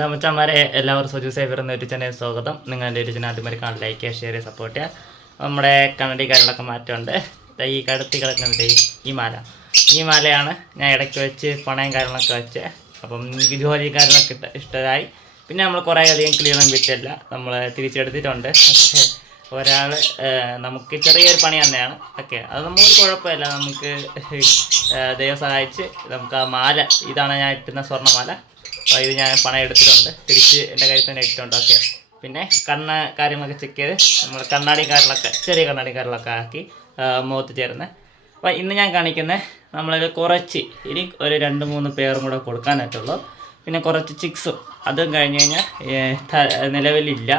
നമ്മച്ചന്മാരെ എല്ലാവർക്കും സജു സേവർ എന്ന യൂട്യൂബ് ചാനലിൽ സ്വാഗതം. നിങ്ങളുടെ യൂട്യൂബ് ചാനൽ ആദ്യമായി കാണാൻ ലൈക്ക് ചെയ്യുക, ഷെയർ ചെയ്യുക, സപ്പോർട്ട് ചെയ്യുക. നമ്മുടെ കണ്ണടിക്കാരിലൊക്കെ മാറ്റമുണ്ട്. ഈ കടത്തി കിടക്കുന്നുണ്ട് ഈ മാലയാണ് ഞാൻ ഇടയ്ക്ക് വെച്ച് പണയം കാര്യങ്ങളൊക്കെ വെച്ച്. അപ്പം എനിക്ക് ജോലിക്കാരിലൊക്കെ ഇഷ്ടമായി. പിന്നെ നമ്മൾ കുറേ അധികം ക്ലിയറും വിറ്റില്ല, നമ്മൾ തിരിച്ചെടുത്തിട്ടുണ്ട്. പക്ഷേ ഒരാൾ നമുക്ക് ചെറിയൊരു പണി തന്നെയാണ്. ഓക്കെ, അത് നമുക്കൊരു കുഴപ്പമില്ല. നമുക്ക് ദൈവം സഹായിച്ച് നമുക്ക് ആ മാല, ഇതാണ് ഞാൻ ഇട്ടുന്ന സ്വർണ്ണമാല. അപ്പോൾ ഇത് ഞാൻ പണം എടുത്തിട്ടുണ്ട്, തിരിച്ച് എൻ്റെ കയ്യിൽ തന്നെ ഇട്ടിട്ടുണ്ട്. ഓക്കെ, പിന്നെ കാര്യങ്ങളൊക്കെ ചെക്ക് ചെയ്ത് നമ്മൾ കണ്ണാടിക്കാരിലൊക്കെ ചെറിയ കണ്ണാടിക്കാരിലൊക്കെ ആക്കി മുഖത്ത് ചേർന്ന്. അപ്പോൾ ഇന്ന് ഞാൻ കാണിക്കുന്നത് നമ്മളത് കുറച്ച് ഇനി ഒരു 2-3 പേരും കൂടെ കൊടുക്കാനായിട്ടുള്ളൂ. പിന്നെ കുറച്ച് ചിക്സും അതും കഴിഞ്ഞ് കഴിഞ്ഞാൽ നിലവിലില്ല.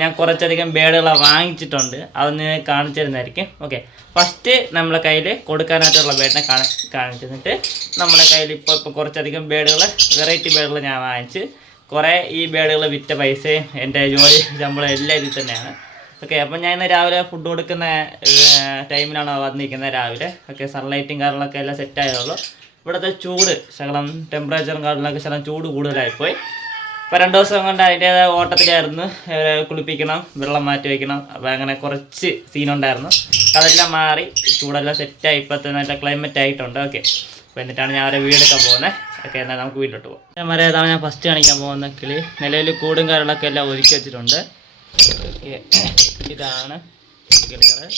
ഞാൻ കുറച്ചധികം ബേഡുകൾ വാങ്ങിച്ചിട്ടുണ്ട്, അതൊന്ന് കാണിച്ചു തരുന്നതായിരിക്കും. ഓക്കെ, ഫസ്റ്റ് നമ്മളെ കയ്യിൽ കൊടുക്കാനായിട്ടുള്ള ബേഡിനെ കാണിച്ചു തന്നിട്ട് നമ്മുടെ കയ്യിൽ ഇപ്പോൾ കുറച്ചധികം ബേഡുകൾ, വെറൈറ്റി ബേഡുകൾ ഞാൻ വാങ്ങിച്ച് കുറേ ഈ ബേഡുകൾ വിറ്റ പൈസയും എൻ്റെ ജോലി ശമ്പളം എല്ലാം ഇതിൽ തന്നെയാണ്. ഓക്കെ, അപ്പം ഞാൻ ഇന്ന് രാവിലെ ഫുഡ് കൊടുക്കുന്ന ടൈമിലാണ് വന്നിരിക്കുന്നത് രാവിലെ. ഓക്കെ, സൺലൈറ്റും കാര്യങ്ങളൊക്കെ എല്ലാം സെറ്റായതുള്ളൂ. ഇവിടുത്തെ ചൂട് ശകലം ടെമ്പറേച്ചറും കാര്യങ്ങളൊക്കെ ശകലം ചൂട് കൂടുതലായിപ്പോയി. ഇപ്പോൾ 2 ദിവസം കൊണ്ട് അതിൻ്റേതായ ഓട്ടത്തിലായിരുന്നു. കുളിപ്പിക്കണം, വെള്ളം മാറ്റി വയ്ക്കണം. അപ്പോൾ അങ്ങനെ കുറച്ച് സീനുണ്ടായിരുന്നു. അതെല്ലാം മാറി ചൂടെല്ലാം സെറ്റായി, ഇപ്പോഴത്തെ നല്ല ക്ലൈമറ്റ് ആയിട്ടുണ്ട്. ഓക്കെ, അപ്പോൾ എന്നിട്ടാണ് ഞാൻ അവരെ വീടെടുക്കാൻ പോകുന്നത്. ഓക്കെ, എന്നാൽ നമുക്ക് വീട്ടിലോട്ട് പോകാം. ഞാൻ വരേതാണ് ഞാൻ ഫസ്റ്റ് കാണിക്കാൻ പോകുന്ന കിളി. നിലവിൽ കൂടും കാര്യങ്ങളൊക്കെ എല്ലാം ഒരുക്കി വെച്ചിട്ടുണ്ട്. ഓക്കെ, ഇതാണ് കിളികൾ.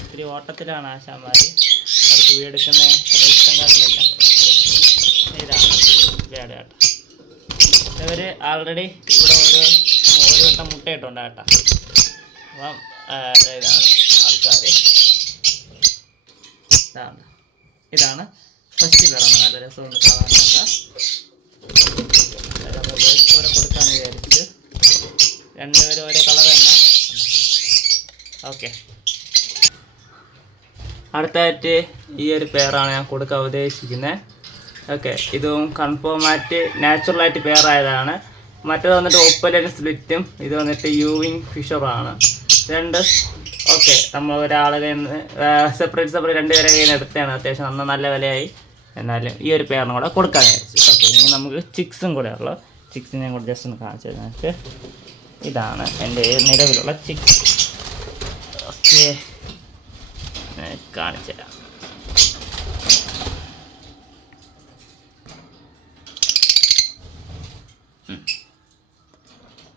ഇത്തിരി ഓട്ടത്തിലാണ് ആശാന്മാർ, അവർക്ക് വീടെടുക്കുന്ന ഇഷ്ടം കാര്യങ്ങളില്ല. ഇതാണ് വേടയാട്ട. ഇവർ ആൾറെഡി ഇവിടെ ഒരു വട്ടം മുട്ടയിട്ടുണ്ട് കേട്ടോ. അപ്പം ഇതാണ് ആൾക്കാർ. ഇതാണ് ഫസ്റ്റ് പേരാണ്. നല്ല രസമൊന്ന് കാണാനൊക്കെ ഇവിടെ കൊടുക്കാൻ വിചാരിച്ചു. 2 പേരും ഒരേ കളർ തന്നെ. ഓക്കെ, അടുത്തായിട്ട് ഈ ഒരു പേരാണ് ഞാൻ കൊടുക്കാൻ ഉദ്ദേശിക്കുന്നത്. ഓക്കെ, ഇതും കൺഫേമായിട്ട് നാച്ചുറലായിട്ട് പേരായതാണ്. മറ്റേത് വന്നിട്ട് ഒപ്പലൻ സ്പ്ലിറ്റും, ഇത് വന്നിട്ട് യൂവിങ് ഫിഷറാണ് 2. ഓക്കെ, നമ്മൾ ഒരാളെ സെപ്പറേറ്റ് 2 പേരെ കയ്യിൽ നിന്ന് എടുത്തതാണ്. അത്യാവശ്യം നല്ല വിലയായി. എന്നാലും ഈ ഒരു പേരിനും കൂടെ കൊടുക്കാൻ വിചാരിച്ചു. ഓക്കെ, ഇനി നമുക്ക് ചിക്സും കൂടെ ഉള്ളു. ചിക്സ് ഞാൻ കൂടെ ജസ്റ്റ് ഒന്ന് കാണിച്ചു തന്നിട്ട് ഇതാണ് എൻ്റെ നിലവിലുള്ള ചിക്സ്. ഓക്കെ, കാണിച്ചു തരാം.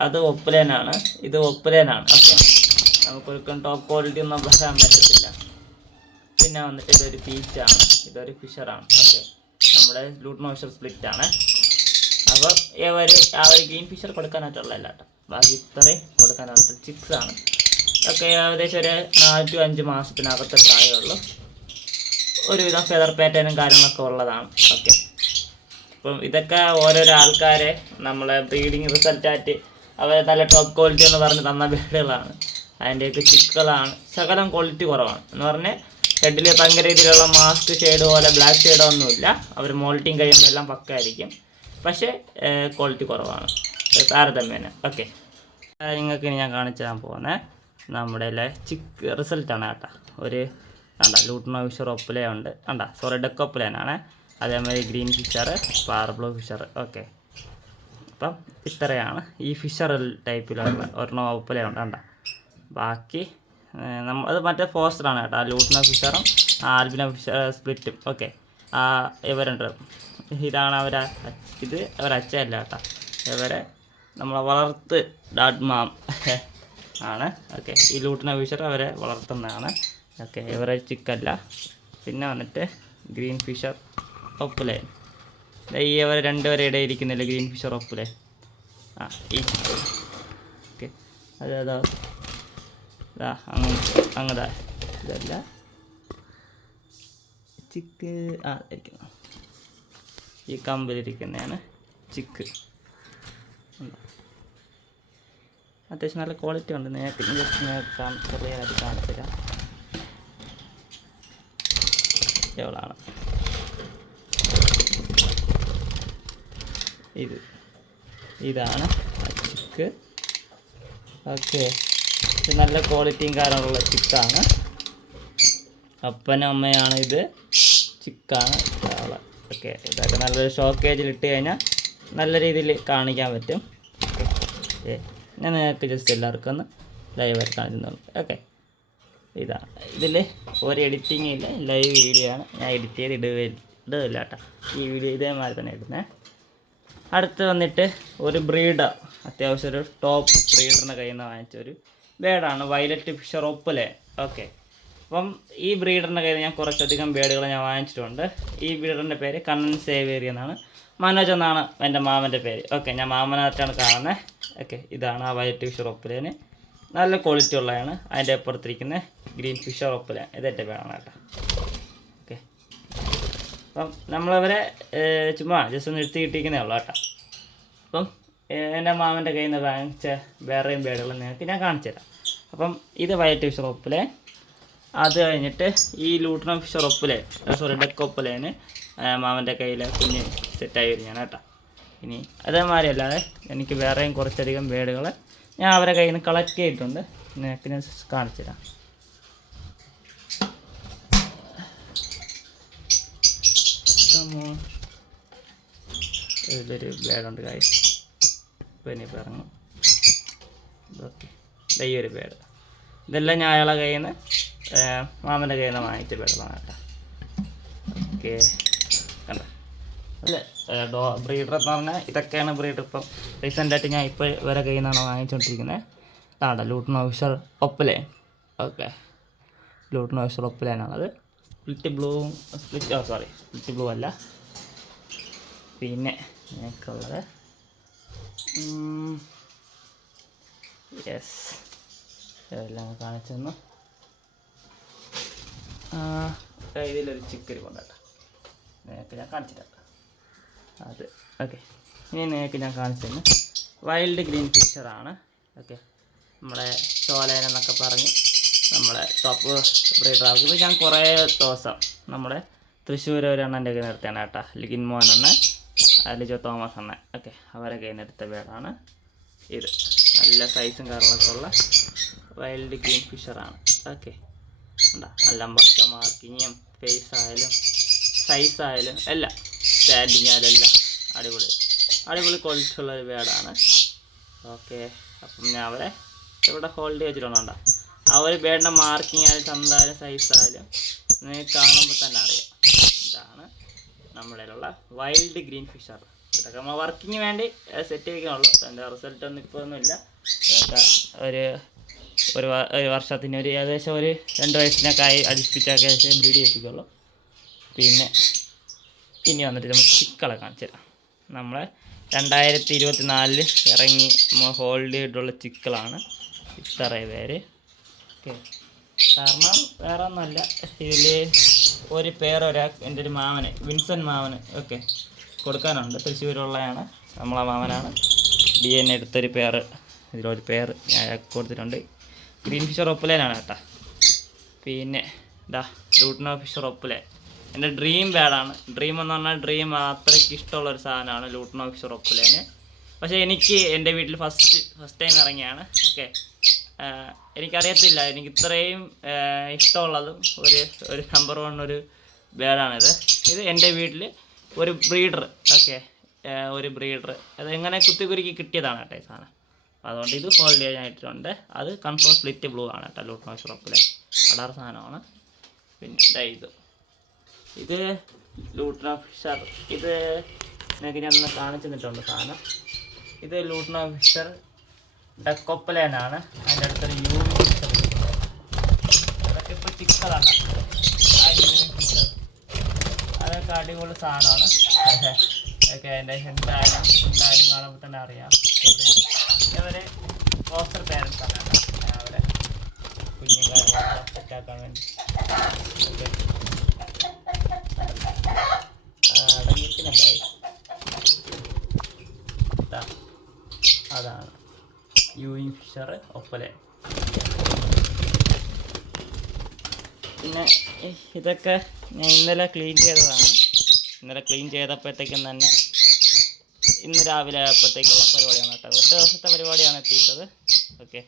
അത് ഒപ്പലേനാണ്, ഇത് ഒപ്പലേനാണ്. ഓക്കെ, നമുക്കൊരിക്കലും ടോപ്പ് ക്വാളിറ്റി ഒന്നും പറയാൻ പറ്റത്തില്ല. പിന്നെ വന്നിട്ട് ഇതൊരു പീച്ചാണ്, ഇതൊരു ഫിഷറാണ്. ഓക്കെ, നമ്മുടെ ലൂട്ട്നോ ഫിഷർ സ്പ്ലിറ്റാണ്. അപ്പോൾ ആ ഒരു ഗ്രീൻ ഫിഷർ കൊടുക്കാനായിട്ടുള്ളതല്ല കേട്ടോ. ബാക്കി ഇത്രയും കൊടുക്കാനായിട്ട് ചിക്സാണ്. ഒക്കെ ഏകദേശം ഒരു 4 to 5 മാസത്തിനകത്ത് പ്രായമുള്ളൂ. ഒരുവിധം ഫെദർ പാറ്റേണും കാര്യങ്ങളൊക്കെ ഉള്ളതാണ്. ഓക്കെ, അപ്പം ഇതൊക്കെ ഓരോരോ ആൾക്കാരെ നമ്മളെ ബ്രീഡിങ് റിസൾട്ടായിട്ട് അവർ നല്ല ടോപ്പ് ക്വാളിറ്റി എന്ന് പറഞ്ഞ് തന്ന ബേഡുകളാണ്. അതിൻ്റെയൊക്കെ ചിക്കുകളാണ്. ശകലം ക്വാളിറ്റി കുറവാണ് എന്ന് പറഞ്ഞാൽ ഹെഡിൽ ഭയങ്കര രീതിയിലുള്ള മാസ്ക് ഷെയ്ഡ് പോലെ ബ്ലാക്ക് ഷെയ്ഡോ ഒന്നുമില്ല. അവർ മോൾട്ടിങ് കഴിയുമ്പോൾ എല്ലാം പക്കായിരിക്കും. പക്ഷേ ക്വാളിറ്റി കുറവാണ് താരതമ്യേന. ഓക്കെ, നിങ്ങൾക്ക് ഇനി ഞാൻ കാണിച്ചു തരാൻ പോകുന്നത് നമ്മുടെ ചിക്ക് റിസൾട്ടാണ് കേട്ടോ. ഒരു ലൂട്ട്നോ ഫിഷർ ഒപ്പലയുണ്ട്. ഡെക്ക് ഒപ്പലേനാണ്. അതേമാതിരി ഗ്രീൻ ഫിഷർ, പാർബ്ലോ ഫിഷർ. ഓക്കെ, അപ്പം ഇത്രയാണ് ഈ ഫിഷർ ടൈപ്പിലുള്ള ഒരെണ്ണം ഒപ്പലയുണ്ട്. ബാക്കി അത് മറ്റേ ഫോസ്റ്ററാണ് കേട്ടോ. ലൂട്ട്നോ ഫിഷറും ആൽബിനോ ഫിഷർ സ്പ്ലിറ്റും. ഓക്കെ, ഇവരുണ്ട്. ഇതാണ് ഇത് അവരച്ഛയല്ല കേട്ടോ. ഇവരെ നമ്മളെ വളർത്ത് ഡാഡ് മാം ആണ്. ഓക്കെ, ഈ ലൂട്ട്നോ ഫിഷർ അവരെ വളർത്തുന്നതാണ്. ഓക്കെ, ഇവരെ ചിക്കല്ല. പിന്നെ വന്നിട്ട് ഗ്രീൻ ഫിഷർ ഒപ്പുലേ. ഈ അവർ 2 പേരെ ഇടയിൽ ഇരിക്കുന്നില്ല, ഗ്രീൻ ഫിഷർ ഒപ്പുലേ. ഈ ഓക്കെ, അതേതാ അങ്ങതാ ഇതല്ല ചിക്ക്. ഇരിക്കുന്നു, ഈ കമ്പിലിരിക്കുന്നതാണ് ചിക്ക്. അത്യാവശ്യം നല്ല ക്വാളിറ്റി ഉണ്ട്. നേരത്തെ ജസ്റ്റ് ചെറിയതായിട്ട് കാണിച്ചു തരാം. എവളാണ് ഇതാണ് ചിക്ക്. ഓക്കെ, ഇത് നല്ല ക്വാളിറ്റിയും കാര്യങ്ങളുള്ള ചിക്കാണ്. അപ്പനും അമ്മയാണ് ഇത്. ചിക്കാണ്. ഓക്കെ, ഇതൊക്കെ നല്ലൊരു ഷോക്കേജിൽ ഇട്ട് കഴിഞ്ഞാൽ നല്ല രീതിയിൽ കാണിക്കാൻ പറ്റും. ഓക്കെ, ഞാൻ നിങ്ങൾക്ക് ജസ്റ്റ് എല്ലാവർക്കും ഒന്ന് ലൈവായിട്ട് കാണിക്കുന്നുള്ളൂ. ഓക്കെ, ഇതാണ്. ഇതിൽ ഒരു എഡിറ്റിംഗ് ഇല്ല, ലൈവ് വീഡിയോ ആണ്. ഞാൻ എഡിറ്റ് ചെയ്ത് ഇടുകയില്ല കേട്ടോ. ഈ വീഡിയോ ഇതേമാതിരി തന്നെ ഇടുന്നത്. അടുത്ത് വന്നിട്ട് ഒരു ബ്രീഡർ, അത്യാവശ്യം ഒരു ടോപ്പ് ബ്രീഡറിൻ്റെ കയ്യിൽ നിന്ന് വാങ്ങിച്ചൊരു ബേഡാണ്, വയലറ്റ് ഫിഷർ ഒപ്പലെ. ഓക്കെ, അപ്പം ഈ ബ്രീഡറിൻ്റെ കയ്യിൽ ഞാൻ കുറച്ചധികം ബേഡുകൾ ഞാൻ വാങ്ങിച്ചിട്ടുണ്ട്. ഈ ബ്രീഡറിൻ്റെ പേര് കണ്ണൻ സേവേരി എന്നാണ്. മനോജ് എന്നാണ് എൻ്റെ മാമൻ്റെ പേര്. ഓക്കെ, ഞാൻ മാമനായിട്ടാണ് കാണുന്നത്. ഓക്കെ, ഇതാണ് ആ വൈറ്റ് ഫിഷർ ഒപ്പലേന്. നല്ല ക്വാളിറ്റി ഉള്ളതാണ്. അതിൻ്റെ അപ്പുറത്തിരിക്കുന്ന ഗ്രീൻ ഫിഷർ ഒപ്പലേൻ ഇതെൻ്റെ വേണം കേട്ടോ. ഓക്കെ, അപ്പം നമ്മളവരെ ചുമ്മാ ജസ്റ്റ് ഒന്ന് എടുത്ത് കിട്ടിയിരിക്കുന്നേ ഉള്ളൂ കേട്ടോ. അപ്പം എൻ്റെ മാമൻ്റെ കയ്യിൽ നിന്ന് വാങ്ങിച്ച വേറെയും ബേഡുകൾ നിങ്ങൾക്ക് ഞാൻ കാണിച്ചു തരാം. അപ്പം ഇത് വൈറ്റ് ഫിഷർ ഒപ്പലേൻ. അത് കഴിഞ്ഞിട്ട് ഈ ലൂട്ടണ ഫിഷർ ഒപ്പലേൻ, ഡെക്ക് ഒപ്പലേന് മാമൻ്റെ കയ്യിൽ കുഞ്ഞ് സെറ്റായി വരുന്നതാണ് കേട്ടോ. ഇനി അതേമാതിരി അല്ലാതെ എനിക്ക് വേറെയും കുറച്ചധികം ബേഡുകൾ ഞാൻ അവരെ കയ്യിൽ നിന്ന് കളക്ട് ചെയ്തിട്ടുണ്ട്. നിങ്ങൾക്ക് ഞാൻ കാണിച്ചു തരാം. ഇതിലൊരു ബേഡുണ്ട് കാര്യം, ഇപ്പോൾ ഇനി പറഞ്ഞു. ഓക്കെ, ഈ ഒരു ബേഡ്, ഇതെല്ലാം ഞാൻ അയാളെ കയ്യിൽ നിന്ന് മാമൻ്റെ കയ്യിൽ നിന്ന് വാങ്ങിച്ച ബേഡുകളാണ് കേട്ടോ. ഓക്കെ, കണ്ട അല്ലേ ബ്രീഡർ എന്ന് പറഞ്ഞാൽ ഇതൊക്കെയാണ് ബ്രീഡർ. ഇപ്പം റീസെൻ്റായിട്ട് ഞാൻ ഇപ്പോൾ ഇവരെ കയ്യിൽ നിന്നാണ് വാങ്ങിച്ചുകൊണ്ടിരിക്കുന്നത്. അതാണ് lutino fischer opaline. Okay, lutino fischer ഒപ്പലേനാണത്. സ്പ്ലിറ്റ് ബ്ലൂ അല്ല. പിന്നെ ഞങ്ങൾക്കുള്ളത് യെസ്, എല്ലാം കാണിച്ചു തന്നു. ഇതിലൊരു ചിക്കൻ കൊണ്ടാട്ടോ നിങ്ങൾക്ക് ഞാൻ കാണിച്ചിട്ടാ അത്. ഓക്കെ, ഇനി നിങ്ങൾക്ക് ഞാൻ കാണിച്ചു തന്നു വൈൽഡ് ഗ്രീൻ ഫിഷറാണ്. ഓക്കെ, നമ്മുടെ ചോലേൻ എന്നൊക്കെ പറഞ്ഞ് നമ്മളെ ടോപ്പ് ബ്രീഡറാകും. ഇപ്പോൾ ഞാൻ കുറേ ദിവസം നമ്മുടെ തൃശ്ശൂർ ഒരു എണ്ണൻ്റെ കയ്യിൽ നിർത്തിയാണ് കേട്ടോ. ലിഗിൻ മോൻ എണ്ണ, ലിജോ തോമസ് എണ്ണ. ഓക്കെ, അവരെ കയ്യിൽ നിന്ന് എടുത്ത ബേഡാണ് ഇത്. നല്ല സൈസും കാര്യങ്ങളൊക്കെ ഉള്ള വൈൽഡ് ഗ്രീൻ ഫിഷറാണ്. ഓക്കെ, ഉണ്ടാ നല്ല മൊത്ത മാർക്കിങ്ങും ഫേസ് ആയാലും സൈസ് ആയാലും എല്ലാം സ്റ്റാൻഡിങ് ആയാലും എല്ലാം അടിപൊളി ക്വാളിറ്റി ഉള്ളൊരു ബേഡാണ്. ഓക്കെ, അപ്പം ഞാൻ അവരെ ഇവിടെ ഹോൾഡ് വെച്ചിട്ടുണ്ടോ. ആ ഒരു ബേഡിൻ്റെ മാർക്കിങ് ആയാലും ചന്തായാലും സൈസായാലും നിങ്ങൾക്ക് കാണുമ്പോൾ തന്നെ അറിയാം. ഇതാണ് നമ്മളിലുള്ള വൈൽഡ് ഗ്രീൻ ഫിഷർ. ഇതൊക്കെ നമ്മൾ വർക്കിങ്ങിന് വേണ്ടി സെറ്റ് ചെയ്യിക്കാനുള്ളൂ. അതിൻ്റെ റിസൾട്ടൊന്നും ഇപ്പോൾ ഒന്നുമില്ല. ഇതൊക്കെ ഒരു വർഷത്തിന് ഏകദേശം ഒരു 2 വയസ്സിനൊക്കെ ആയി അടുപ്പിച്ചൊക്കെ ബ്രീഡ് ചെയ്യിപ്പിക്കുള്ളൂ. പിന്നെ ഇനി വന്നിട്ട് നമ്മൾ ചിക്കളെ കാണിച്ചു തരാം. നമ്മളെ 2024 ഇറങ്ങി നമ്മൾ ഹോൾഡ് ചെയ്തിട്ടുള്ള ചിക്കളാണ് ഇത്ര പേര്. ഓക്കെ, കാരണം വേറെ ഒന്നുമല്ല, ഇതിൽ ഒരു പേര് എൻ്റെ ഒരു മാമന്, വിൻസൻ മാമന് ഓക്കെ കൊടുക്കാനുണ്ട്. തൃശ്ശൂരുള്ളതാണ്, നമ്മളെ മാമനാണ്. DNA എടുത്തൊരു പേര്, ഇതിലൊരു പേര് ഞാൻ കൊടുത്തിട്ടുണ്ട്. ഗ്രീൻ ഫിഷർ ഒപ്പലേനാണ് കേട്ടോ. പിന്നെ ലൂട്ടൺ ഫിഷർ ഒപ്പലേൻ എൻ്റെ ഡ്രീം ബേഡാണ്. ഡ്രീം എന്ന് പറഞ്ഞാൽ ഡ്രീം അത്രയ്ക്ക് ഇഷ്ടമുള്ളൊരു സാധനമാണ് ലൂട്ടൺ ഫിഷർ ഒപ്പലേന്. പക്ഷേ എനിക്ക് എൻ്റെ വീട്ടിൽ ഫസ്റ്റ് ടൈം ഇറങ്ങിയാണ്. ഓക്കെ, എനിക്കറിയത്തില്ല, എനിക്ക് ഇത്രയും ഇഷ്ടമുള്ളതും ഒരു നമ്പർ 1 ഒരു ബേഡാണിത്. ഇത് എൻ്റെ വീട്ടിൽ ഒരു ബ്രീഡർ, ഓക്കെ, ഒരു ബ്രീഡർ അത് എങ്ങനെ കുത്തിക്കുരുക്കി കിട്ടിയതാണ് കേട്ടോ ഈ സാധനം. അതുകൊണ്ട് ഇത് ഹോൾഡ് ചെയ്യാനായിട്ടുണ്ട്. അത് കൺഫേം സ്പ്ലിറ്റ് ബ്ലൂ ആണ് കേട്ടോ, ലൂട്ടൺ ഫിഷർ ഒപ്പലേൻ അടാർ സാധനമാണ്. പിന്നെ ഇത് ലൂട്ടൺ ഫിഷർ, ഇത് നിങ്ങൾക്ക് ഞാൻ ഒന്ന് കാണിച്ചു തന്നിട്ടുണ്ട് സാധനം. ഇത് ലൂട്ടൺ ഫിഷർ ഡക്ക് ഒപ്പലേനാണ്. അതിൻ്റെ അടുത്തൊരു യൂണിയൻ ഫിഷർ, അതൊക്കെ ഇപ്പോൾ ചിക്കലാണ്. ആ യൂണിയൻ ഫിഷർ അതൊക്കെ അടിപൊളി സാധനമാണ്. ഒക്കെ എൻ്റെ എന്തായാലും കാണുമ്പോൾ തന്നെ അറിയാം. ഇവർ ഫോസ്റ്റർ പേരൻസ് ആണ് അവരെ കുഞ്ഞുങ്ങളെ സെറ്റാക്കാൻ വേണ്ടി അടങ്ങിയിരിക്കുന്നുണ്ടായി. അതാണ് യൂയിൻ ഫിഷർ ഒപ്പലേൻ. പിന്നെ ഇതൊക്കെ ഞാൻ ഇന്നലെ ക്ലീൻ ചെയ്തതാണ്. ഇന്നലെ ക്ലീൻ ചെയ്തപ്പോഴത്തേക്കും തന്നെ ഇന്ന് രാവിലെ ആയപ്പോഴത്തേക്കുള്ള പരിപാടിയാണ് കേട്ടോ. 1 ദിവസത്തെ പരിപാടിയാണ് എത്തിയിട്ടത്. ഓക്കെ,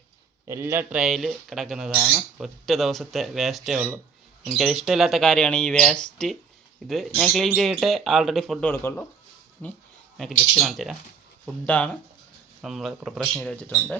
എല്ലാ ട്രേയിൽ കിടക്കുന്നതാണ്. 1 ദിവസത്തെ വേസ്റ്റേ ഉള്ളൂ. എനിക്കത് ഇഷ്ടമില്ലാത്ത കാര്യമാണ് ഈ വേസ്റ്റ്. ഇത് ഞാൻ ക്ലീൻ ചെയ്തിട്ട് ആൾറെഡി ഫുഡ് കൊടുക്കുള്ളൂ. ഇനി എനിക്ക് ജസ്റ്റ് കാണിച്ചു തരാം. ഫുഡാണ് നമ്മൾ പ്രിപ്പറേഷൻ ചെയ്ത് വെച്ചിട്ടുണ്ട്.